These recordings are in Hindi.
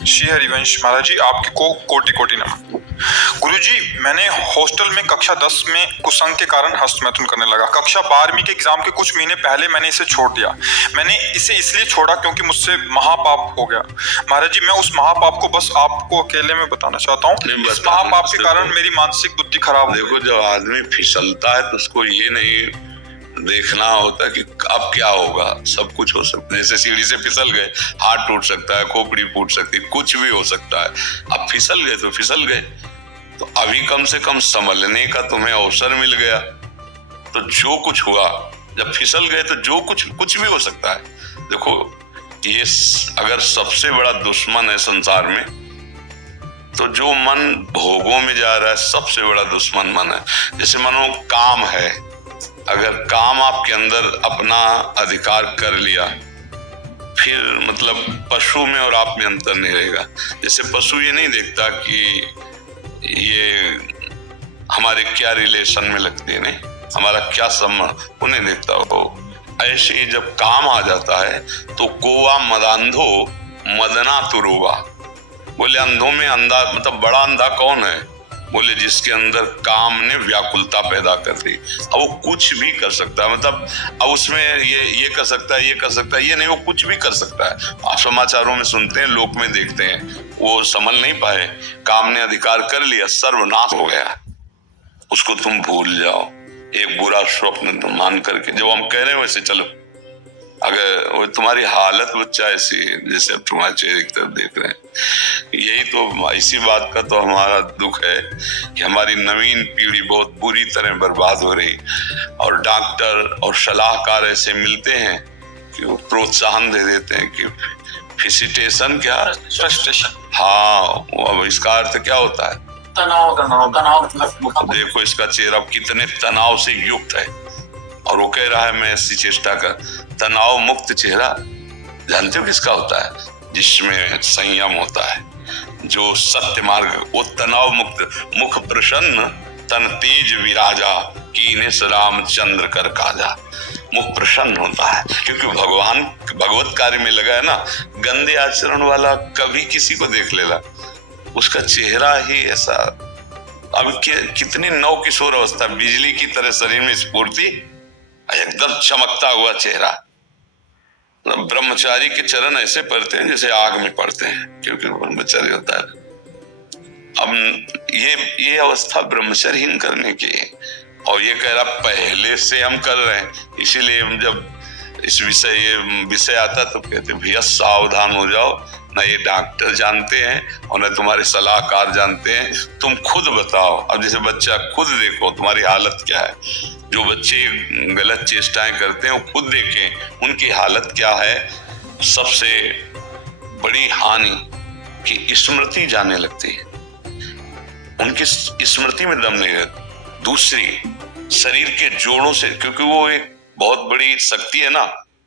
श्री हरिवंश महाराज जी, आपकी को कोटि कोटि नमन। गुरुजी, मैंने हॉस्टल में कक्षा 10 में कुसंग के कारण हस्तमैथुन करने लगा। कक्षा 12वीं के एग्जाम के कुछ महीने पहले मैंने इसे छोड़ दिया। मैंने इसे इसलिए छोड़ा क्योंकि मुझसे महापाप हो गया। महाराज जी, मैं उस महापाप को बस आपको अकेले में बताना चाहता हूँ। इस महापाप के कारण मेरी मानसिक बुद्धि खराब। देखो, जब आदमी फिसलता है तो उसको ये नहीं देखना होता कि अब क्या होगा। सब कुछ हो सकता है, जैसे सीढ़ी से फिसल गए, हाथ टूट सकता है, खोपड़ी फूट सकती है, कुछ भी हो सकता है। अब फिसल गए तो फिसल गए, तो अभी कम से कम संभलने का तुम्हें अवसर मिल गया। तो जो कुछ हुआ, जब फिसल गए तो जो कुछ भी हो सकता है। देखो, ये अगर सबसे बड़ा दुश्मन है संसार में, तो जो मन भोगों में जा रहा है सबसे बड़ा दुश्मन मन है। जैसे मानो काम है, अगर काम आपके अंदर अपना अधिकार कर लिया, फिर मतलब पशु में और आप में अंतर नहीं रहेगा। जैसे पशु ये नहीं देखता कि ये हमारे क्या रिलेशन में लगती है, नहीं हमारा क्या संबंध, वो नहीं देखता। वो ऐसे ही जब काम आ जाता है तो कोवा मदांधो मदना तुरुवा। बोले अंधों में अंधा, मतलब बड़ा अंधा कौन है? बोले जिसके अंदर काम ने व्याकुलता पैदा कर दी। अब वो कुछ भी कर सकता है, मतलब अब उसमें ये कर सकता है, ये कर सकता है, ये नहीं, वो कुछ भी कर सकता है। आप समाचारों में सुनते हैं, लोक में देखते हैं, वो संभल नहीं पाए, काम ने अधिकार कर लिया, सर्वनाश हो गया। उसको तुम भूल जाओ, एक बुरा स्वप्न तुम मान करके, जो हम कह रहे हैं वैसे चलो। अगर वो तुम्हारी हालत बच्चा ऐसी, जैसे अब तुम्हारे चेहरे की तरफ देख रहे हैं, यही तो, इसी बात का तो हमारा दुख है कि हमारी नवीन पीढ़ी बहुत बुरी तरह बर्बाद हो रही। और डॉक्टर और सलाहकार ऐसे मिलते हैं कि वो प्रोत्साहन दे देते हैं कि फिसिटेशन, क्या फ्रस्ट्रेशन, हाँ, अब इसका अर्थ क्या होता है? तनाव। देखो इसका चेहरा कितने तनाव से युक्त है, और वो कह रहा है मैं ऐसी चेष्टा कर। तनाव मुक्त चेहरा जानते हो किसका होता है? जिसमें संयम होता है, जो सत्य मार्ग, वो तनाव मुक्त। मुख प्रसन्न तन तेज विराजा, कीने रामचंद्र कर काजा। मुख प्रसन्न होता है क्योंकि भगवान भगवत कार्य में लगा है ना। गंदे आचरण वाला कभी किसी को देख लेगा, उसका चेहरा ही ऐसा। अब कितनी नव किशोर अवस्था, बिजली की तरह शरीर में स्फूर्ति, एकदम चमकता हुआ चेहरा। ब्रह्मचारी के चरण ऐसे पड़ते हैं जैसे आग में पड़ते हैं, क्योंकि ब्रह्मचारी होता है। अब ये अवस्था ब्रह्मचर्यहीन करने की है, और ये कह रहा पहले से हम कर रहे हैं, इसीलिए हम जब ये विषय आता तो कहते भैया सावधान हो जाओ, ना ये डॉक्टर जानते हैं और न तुम्हारे सलाहकार जानते हैं, तुम खुद बताओ। अब जैसे बच्चा, खुद देखो तुम्हारी हालत क्या है। जो बच्चे गलत चेष्टाएं करते हैं वो खुद देखें उनकी हालत क्या है। सबसे बड़ी हानि कि स्मृति जाने लगती है, उनकी स्मृति में दम नहीं रहती। दूसरी, शरीर के जोड़ों से, क्योंकि वो एक बहुत बड़ी शक्ति है ना,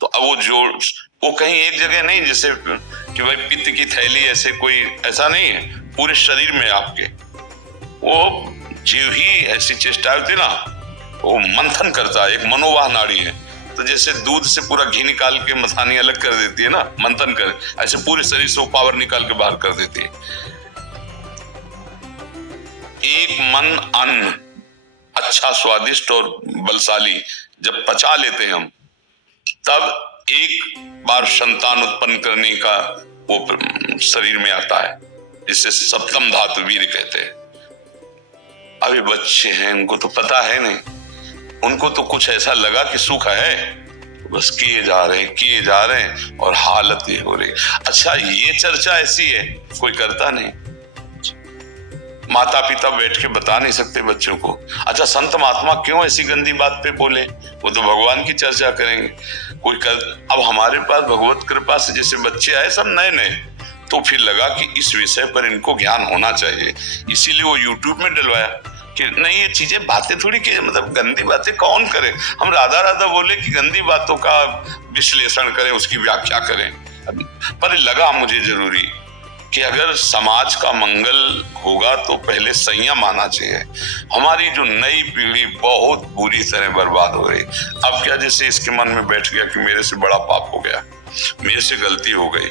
तो अब वो जोड़, वो कहीं एक जगह नहीं, जैसे कि भाई पित्त की थैली, ऐसे कोई ऐसा नहीं है, पूरे शरीर में आपके। वो जीव ही ऐसी चेष्टा होती ना, वो मंथन करता है, एक मनोवाह नाड़ी है। तो जैसे दूध से पूरा घी निकाल के मथानी अलग कर देती है ना, मंथन कर, ऐसे पूरे शरीर से वो पावर निकाल के बाहर कर देती है। एक मन अन्न अच्छा, स्वादिष्ट और बलशाली जब पचा लेते हैं हम, तब एक बार संतान उत्पन्न करने का वो शरीर में आता है, जिसे सप्तम धातु वीर कहते हैं। अभी बच्चे हैं, उनको तो पता है नहीं, उनको तो कुछ ऐसा लगा कि सुख है, बस किए जा रहे हैं और हालत ये हो रही। अच्छा, ये चर्चा ऐसी है, कोई करता नहीं, माता पिता बैठ के बता नहीं सकते बच्चों को। अच्छा, संत महात्मा क्यों ऐसी गंदी बात पे बोले? वो तो भगवान की चर्चा करेंगे, कोई कर। अब हमारे पास भगवत कृपा से जैसे बच्चे आए सब नए नए, तो फिर लगा कि इस विषय पर इनको ज्ञान होना चाहिए, इसीलिए वो यूट्यूब में डलवाया कि नहीं, ये चीजें बातें थोड़ी की, मतलब गंदी बातें कौन करे। हम राधा राधा बोले कि गंदी बातों का विश्लेषण करें, उसकी व्याख्या करें। पर लगा मुझे जरूरी कि अगर समाज का मंगल होगा तो पहले संयम आना चाहिए। हमारी जो नई पीढ़ी बहुत बुरी तरह बर्बाद हो रही। अब क्या, जैसे इसके मन में बैठ गया कि मेरे से बड़ा पाप हो गया, मेरे से गलती हो गई।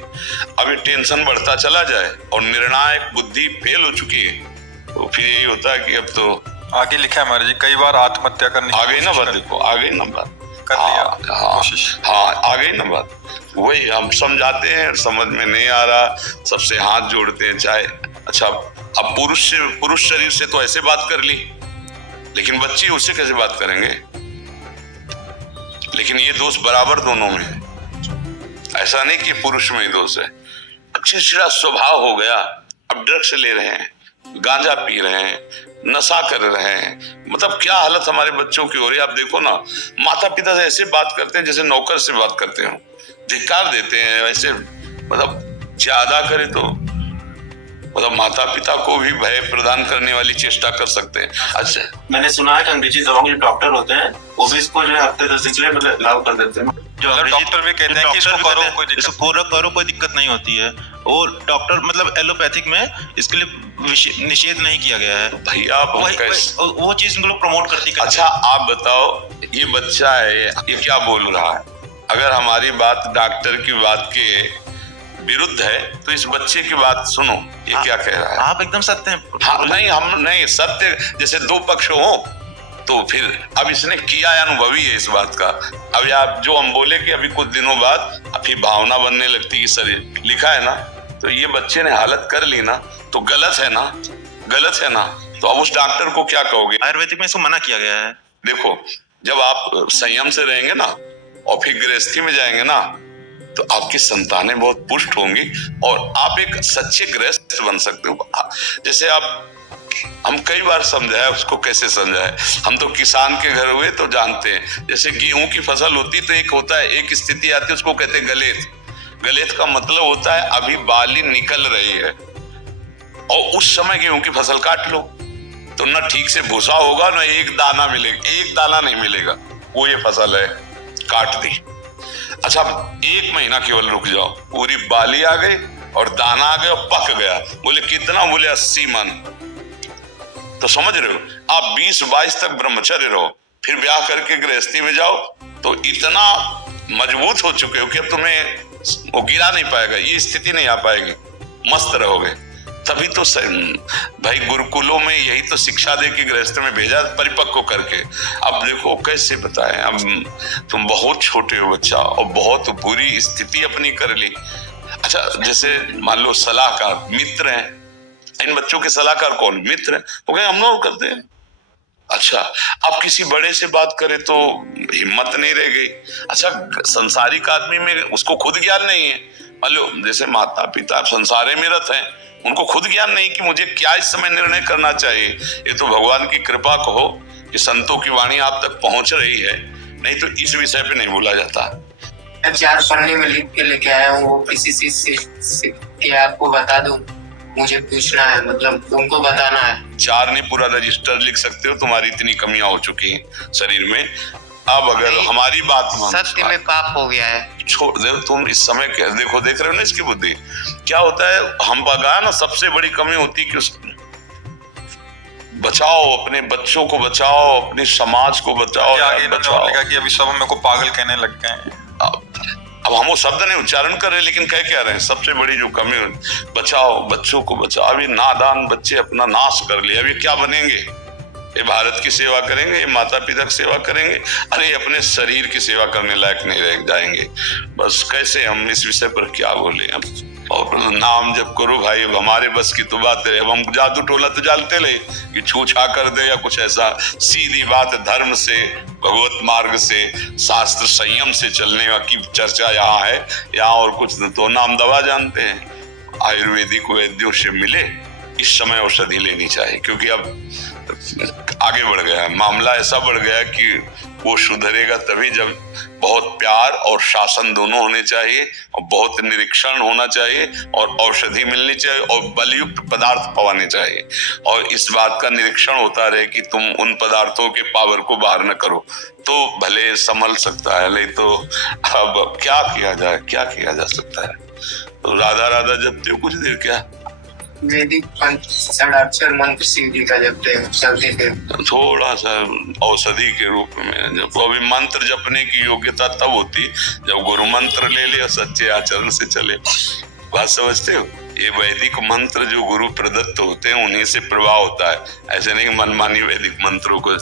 अब ये टेंशन बढ़ता चला जाए और निर्णायक बुद्धि फेल हो चुकी है, तो फिर यही होता है कि अब तो आगे लिखा है महाराज जी, कई बार आत्महत्या करने की आ गई ना कोशिश बात, करी। देखो आ गई ना बात, कर लिया कोशिश। हाँ आ गई ना बात। वही हम समझाते हैं, समझ में नहीं आ रहा, सबसे हाथ जोड़ते हैं, चाहे अच्छा अब पुरुष शरीर से तो ऐसे बात कर ली, लेकिन बच्चे उससे कैसे बात करेंगे? लेकिन ये दोष बराबर दोनों में है, ऐसा नहीं कि पुरुष में ही दोष है। चिड़चिड़ा स्वभाव हो गया, अब ड्रग्स ले रहे हैं, गांजा पी रहे हैं, नशा कर रहे हैं, मतलब क्या हालत हमारे बच्चों की हो रही है। आप देखो ना, माता पिता से ऐसे बात करते हैं जैसे नौकर से बात करते हो, धिक्कार देते हैं वैसे, मतलब ज्यादा करे तो मतलब माता पिता को भी भय प्रदान करने वाली चेष्टा कर सकते हैं। अच्छा, मैंने सुना है कि अंग्रेजी दवाओं के डॉक्टर होते हैं, वो भी इसको जो है हफ्ते 10 दिन के लिए मतलब लागू कर देते हैं। जो मतलब डॉक्टर भी कहते हैं कि इसको करो, कोई दिक्कत इसको करो कोई दिक्कत नहीं होती है। वो डॉक्टर मतलब एलोपैथिक में इसके लिए निषेध नहीं किया गया है। भैया आप वो चीज लोग प्रमोट करती है। अच्छा आप बताओ, ये बच्चा है, ये क्या बोल रहा है? अगर हमारी बात डॉक्टर की बात के विरुद्ध है तो इस बच्चे की बात सुनो, ये क्या कह रहा है? आप एकदम सत्य हैं। हाँ नहीं, हम नहीं सत्य, जैसे दो पक्ष हो तो फिर अब इसने किया है, अनुभवी है इस बात का। अब आप जो हम बोले कि अभी कुछ दिनों बाद अभी भावना बनने लगती है, शरीर लिखा है ना, तो ये बच्चे ने हालत कर ली ना, तो गलत है ना, गलत है ना। तो अब उस डॉक्टर को क्या कहोगे? आयुर्वेदिक में इसको मना किया गया है। देखो, जब आप संयम से रहेंगे ना और फिर गृहस्थी में जाएंगे ना, तो आपकी संतानें बहुत पुष्ट होंगी और आप एक सच्चे गृहस्थ बन सकते हो। जैसे आप, हम कई बार समझाया, उसको कैसे समझाए, हम तो किसान के घर हुए तो जानते हैं। जैसे गेहूं की फसल होती तो एक होता है, एक स्थिति आती है, उसको कहते हैं गलेत। गलेत का मतलब होता है अभी बाली निकल रही है और उस समय गेहूं की फसल काट लो तो न ठीक से भूसा होगा, न एक दाना मिलेगा, एक दाना नहीं मिलेगा, वो ये फसल है, काट दी। अच्छा, एक महीना केवल रुक जाओ, पूरी बाली आ गई और दाना आ गया और पक गया। बोले कितना? बोले 80 मन। तो समझ रहे हो, आप 20-22 तक ब्रह्मचर्य रहो, फिर ब्याह करके गृहस्थी में जाओ तो इतना मजबूत हो चुके हो कि अब तुम्हें वो गिरा नहीं पाएगा, ये स्थिति नहीं आ पाएगी, मस्त रहोगे। तभी तो भाई गुरुकुलों में यही तो शिक्षा दे के गृहस्थ में भेजा परिपक्व करके। अब देखो कैसे बताएं, अब तुम बहुत छोटे हो बच्चा और बहुत बुरी स्थिति अपनी कर ली। अच्छा, जैसे मान लो सलाहकार मित्र हैं, इन बच्चों के सलाहकार कौन? मित्र हैं, वो कहें हम लोग करते हैं। अच्छा, आप किसी बड़े से बात करें तो हिम्मत नहीं रह गई। अच्छा, संसारिक आदमी में उसको खुद ज्ञान नहीं है, मान लो जैसे माता पिता संसारे में रत हैं, उनको खुद ज्ञान नहीं कि मुझे क्या इस समय निर्णय करना चाहिए। ये तो भगवान की कृपा कहो कि संतों की वाणी आप तक पहुंच रही है, नहीं तो इस विषय पे नहीं बोला जाता। 4 पन्ने में लिख के लेके आया हूँ, वो किसी चीज से कि आपको बता दूं, मुझे पूछना है, मतलब उनको बताना है। 4 नहीं, पूरा रजिस्टर लिख सकते हो, तुम्हारी इतनी कमियां हो चुकी हैं शरीर में। अब अगर हमारी बात सत्य में पाप हो गया है। छोड़ दे तुम इस समय, देखो देख रहे हो ना इसकी बुद्धि क्या होता है। हम बगा ना, सबसे बड़ी कमी होती है कि बचाओ, अपने बच्चों को बचाओ, अपने समाज को बचाओ, आगे बचाओ। कि अभी सब मेरे को पागल कहने लग गए हैं। अब हम वो शब्द नहीं उच्चारण कर रहे, लेकिन कह क्या रहे हैं, सबसे बड़ी जो कमी, बचाओ बच्चों को बचाओ। अभी नादान बच्चे अपना नाश कर लिया, अभी क्या बनेंगे? ये भारत की सेवा करेंगे, ये माता पिता की सेवा करेंगे, अरे अपने शरीर की सेवा करने लायक नहीं रह जाएंगे। बस कैसे हम इस विषय पर क्या बोले? और नाम जप करो भाई, हमारे बस की तो बात है। अब हम जादू टोला तो जानते ले कि छूछा कर दे या कुछ ऐसा, सीधी बात धर्म से, भगवत मार्ग से, शास्त्र संयम से चलने की चर्चा यहाँ है, यहाँ और कुछ तो नाम दवा जानते हैं। आयुर्वेदिक वैद्यों से मिले, इस समय औषधि लेनी चाहिए, क्योंकि अब आगे बढ़ गया है मामला, ऐसा बढ़ गया कि वो सुधरेगा तभी जब बहुत प्यार और शासन दोनों होने चाहिए और बहुत निरीक्षण होना चाहिए और औषधि मिलनी चाहिए और बलयुक्त पदार्थ पवाने चाहिए और इस बात का निरीक्षण होता रहे कि तुम उन पदार्थों के पावर को बाहर न करो, तो भले संभल सकता है। नहीं तो अब क्या किया जाए, क्या किया जा सकता है? तो राधा राधा जपते हो कुछ देर क्या? वैदिक षडाक्षर मंत्र शिव जी का जपते हैं, चलते थे। थोड़ा सा औषधि के रूप में जब अभी मंत्र जपने की योग्यता तब होती जब गुरु मंत्र ले ले और सच्चे आचरण से चले। बात समझते हो? ये वैदिक मंत्र जो गुरु प्रदत्त होते हैं उन्हीं से प्रभाव होता है। ऐसे नहीं मनमानी वैदिक मंत्रों को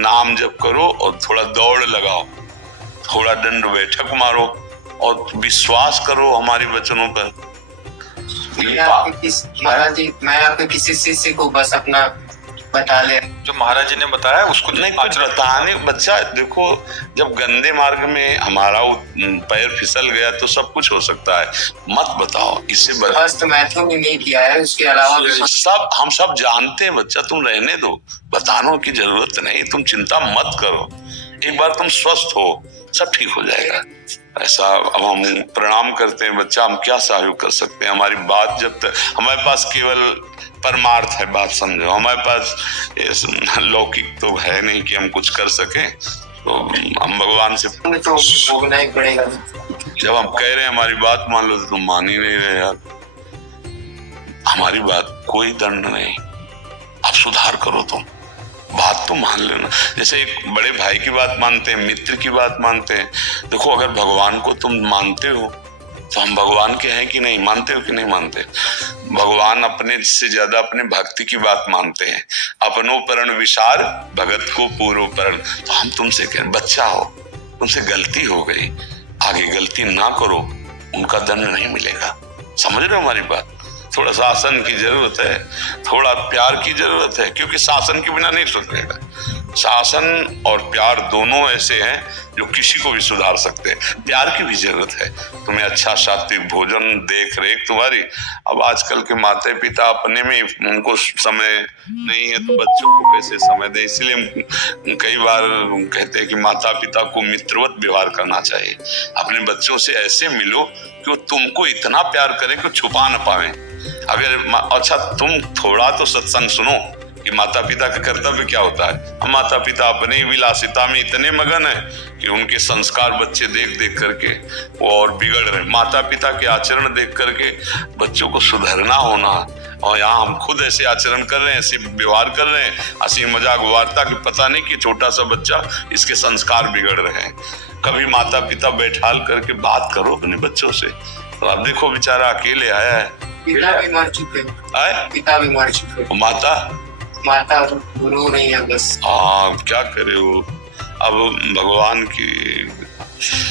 नाम जप करो और थोड़ा दौड़ लगाओ, थोड़ा दंड बैठक मारो और विश्वास करो हमारे वचनों पर। महाराज जी, मैं आपके किसी शिष्य को बस अपना बता ले, जो महाराज जी ने बताया उसको नहीं कुछ बताने। बच्चा देखो, जब गंदे मार्ग में हमारा पैर फिसल गया तो सब कुछ हो सकता है, मत बताओ। इससे बस तो मैथुन भी नहीं किया है, उसके अलावा सब हम सब जानते हैं बच्चा, तुम रहने दो, बताने की जरूरत नहीं, तुम चिंता मत करो। एक बार तुम स्वस्थ हो सब ठीक हो जाएगा। ऐसा अब हम प्रणाम करते हैं बच्चा, हम क्या सहयोग कर सकते हैं? हमारी बात जब तक हमारे पास केवल परमार्थ है, बात समझो, हमारे पास लौकिक तो है नहीं कि हम कुछ कर सकें, तो हम भगवान से तो भोगना ही पड़ेगा। जब हम कह रहे हैं हमारी बात मान लो तो तुम मान ही नहीं रहे यार। हमारी बात कोई दंड नहीं, अब सुधार करो तुम, बात तो मान लेना। जैसे एक बड़े भाई की बात मानते हैं, मित्र की बात मानते हैं। देखो अगर भगवान को तुम मानते हो तो हम भगवान के हैं कि नहीं, मानते हो कि नहीं मानते? भगवान अपने से ज्यादा अपने भक्ति की बात मानते हैं। अपनो परण विचार भगत को पूर्व परण। तो हम तुमसे कहें बच्चा हो, तुमसे गलती हो गई, आगे गलती ना करो, उनका दंड नहीं मिलेगा। समझ रहे हो हमारी बात? थोड़ा शासन की जरूरत है, थोड़ा प्यार की जरूरत है, क्योंकि शासन के बिना नहीं सुधरेगा। शासन और प्यार दोनों ऐसे हैं जो किसी को भी सुधार सकते हैं। प्यार की भी जरूरत है, तुम्हें अच्छा सात्विक भोजन, देख रेख तुम्हारी। अब आजकल के माता पिता अपने में उनको समय नहीं है तो बच्चों को कैसे समय दे, इसलिए हम कई बार कहते हैं कि माता पिता को मित्रवत व्यवहार करना चाहिए। अपने बच्चों से ऐसे मिलो कि वो तुमको इतना प्यार करें कि छुपा न पाए। अगर अच्छा तुम थोड़ा तो सत्संग सुनो कि माता पिता का कर्तव्य क्या होता है। माता पिता अपने ही विलासिता में इतने मगन है कि उनके संस्कार बच्चे देख देख करके वो और बिगड़ रहे। माता पिता के आचरण देख करके बच्चों को सुधरना होना, और यहाँ हम खुद ऐसे आचरण कर रहे हैं, ऐसे व्यवहार कर रहे हैं, हंसी मजाक वार्ता कि पता नहीं कि छोटा सा बच्चा इसके संस्कार बिगड़ रहे हैं। कभी माता पिता बैठाल करके बात करो अपने बच्चों से। तो अब देखो बेचारा अकेले आया है, पिता भी मर चुके, पिता भी मर चुके, माता गुरु नहीं है बस। हाँ क्या करे वो, अब भगवान की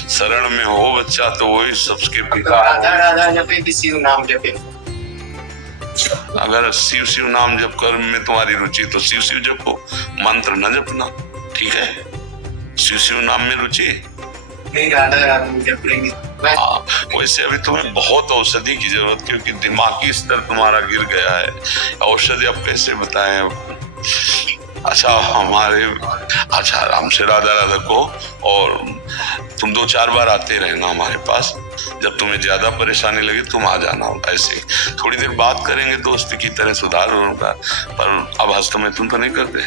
शरण में हो बच्चा तो वही सबके पिता। राधा राधा जपे कि शिव नाम जपे? अगर शिव शिव नाम जप कर में तुम्हारी रुचि तो शिव शिव जपो, मंत्र न जपना, ठीक है? शिव शिव नाम में रुचि नहीं, राधा राधा जप लेंगे। वैसे अभी तुम्हें बहुत औषधि की जरूरत, क्योंकि दिमागी स्तर तुम्हारा गिर गया है। औषधि अब कैसे बताएं? अच्छा आराम से राधा राधा को, और तुम 2-4 बार आते रहना हमारे पास। जब तुम्हें ज्यादा परेशानी लगे तुम आ जाना। ऐसे थोड़ी देर बात करेंगे दोस्त की तरह, सुधार होगा। पर अब हस्तमैथुन तो नहीं करते।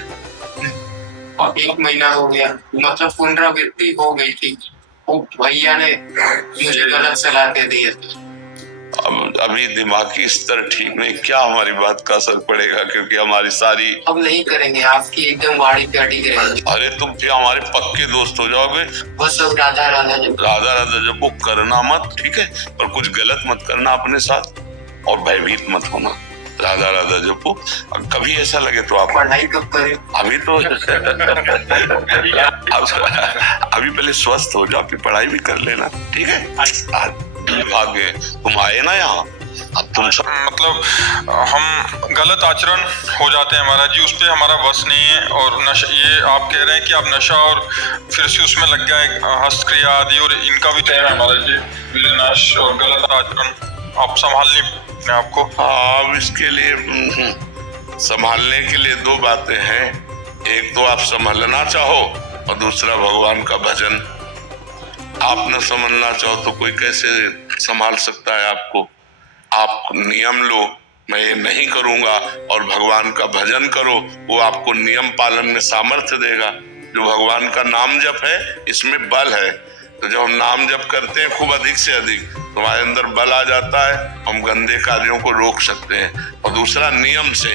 1 महीना हो गया, मतलब पुनरावृत्ति हो गई थी, वो भैया ने मुझे गलत सलाह दे दी है। अब अभी दिमागी स्तर ठीक नहीं, क्या हमारी बात का असर पड़ेगा? क्योंकि हमारी सारी अब नहीं करेंगे, आपकी एकदम वाड़ी पे अड़ी रहेंगे। अरे तुम फिर हमारे पक्के दोस्त हो जाओगे। बस सब राधा राधा जब वो करना मत, ठीक है? पर कुछ गलत मत करना अपने साथ, और भयभीत मत होना। राधा राधा जपो। कभी ऐसा लगे तो आप पढ़ाई कब करें? अभी तो अभी पहले स्वस्थ हो जाओ, फिर पढ़ाई भी कर लेना, ठीक है? भाग्य तुम आए ना यहाँ, अब तुम मतलब हम गलत आचरण हो जाते हैं महाराज जी, उस पर हमारा बस नहीं है। और नशा, ये आप कह रहे हैं कि आप नशा और फिर से उसमें लग गए हस्तक्रिया आदि, और इनका भी तो है महाराज जी, विनाश और गलत आचरण आप संभाल नहीं आपको। हाँ, इसके लिए संभालने के लिए 2 बातें हैं। एक तो आप संभालना चाहो, और दूसरा भगवान का भजन। आप न समझना चाहो तो कोई कैसे संभाल सकता है आपको? आप नियम लो, मैं ये नहीं करूंगा, और भगवान का भजन करो, वो आपको नियम पालन में सामर्थ्य देगा। जो भगवान का नाम जप है इसमें बल है। तो जब हम नाम जप करते हैं खूब अधिक से अधिक, तुम्हारे अंदर बल आ जाता है, हम गंदे कार्यों को रोक सकते हैं। और दूसरा नियम से।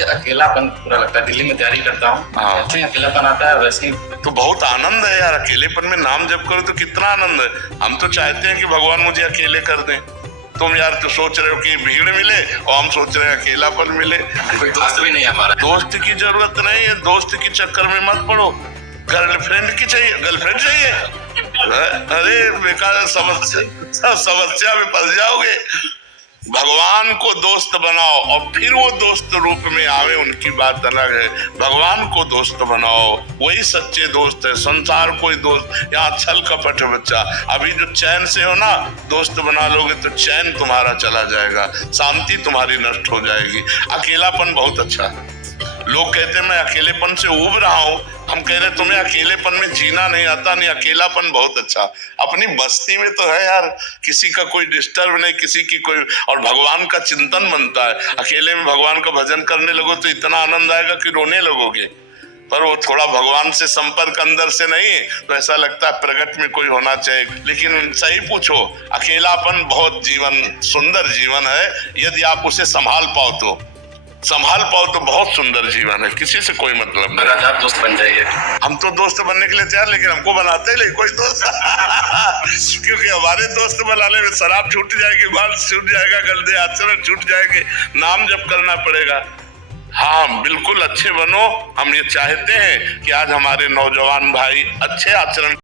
अकेलापन पूरा लगता है, दिल्ली में तैयारी करता हूँ, हाँ। ऐसे ही अकेलापन आता है, वैसे ही तो बहुत आनंद है यार, अकेलेपन में नाम जप करो तो कितना आनंद है। हम तो चाहते हैं कि भगवान मुझे अकेले कर दें। तुम यार तो सोच रहे हो कि भीड़ मिले और हम सोच रहे हैं अकेलापन मिले। कोई दोस्त भी नहीं है हमारा। दोस्त की जरूरत नहीं है, दोस्त के चक्कर में मत पड़ो। गर्लफ्रेंड की चाहिए, गर्लफ्रेंड चाहिए, अरे बेकार समस्या में फंस जाओगे। भगवान को दोस्त बनाओ और फिर वो दोस्त रूप में आवे, उनकी बात अलग है। भगवान को दोस्त बनाओ, वही सच्चे दोस्त है। संसार कोई दोस्त, यहाँ छल कपट है बच्चा। अभी जो चैन से हो ना, दोस्त बना लोगे तो चैन तुम्हारा चला जाएगा, शांति तुम्हारी नष्ट हो जाएगी। अकेलापन बहुत अच्छा है। लोग कहते हैं मैं अकेलेपन से उब रहा हूँ, हम कह रहे तुम्हें अकेलेपन में जीना नहीं आता। नहीं, अकेलापन बहुत अच्छा। अपनी बस्ती में तो है यार, किसी का कोई डिस्टर्ब नहीं, किसी की कोई, और भगवान का चिंतन बनता है। अकेले में भगवान का भजन करने लगो तो इतना आनंद आएगा कि रोने लगोगे। पर वो थोड़ा भगवान से संपर्क अंदर से नहीं तो ऐसा लगता है प्रगट में कोई होना चाहिए। लेकिन सही पूछो, अकेलापन बहुत जीवन सुंदर जीवन है, यदि आप उसे संभाल पाओ तो बहुत सुंदर जीवन है। किसी से कोई मतलब नहीं। अगर आप दोस्त बन जाइए। हम तो दोस्त बनने के लिए तैयार, लेकिन हमको बनाते ही नहीं कोई दोस्त क्योंकि हमारे दोस्त बनाने में शराब छूट जाएगी, बाल छूट जाएगा, गंदे आचरण छूट जाएंगे, नाम जप करना पड़ेगा। हाँ बिल्कुल अच्छे बनो। हम ये चाहते हैं कि आज हमारे नौजवान भाई अच्छे आचरण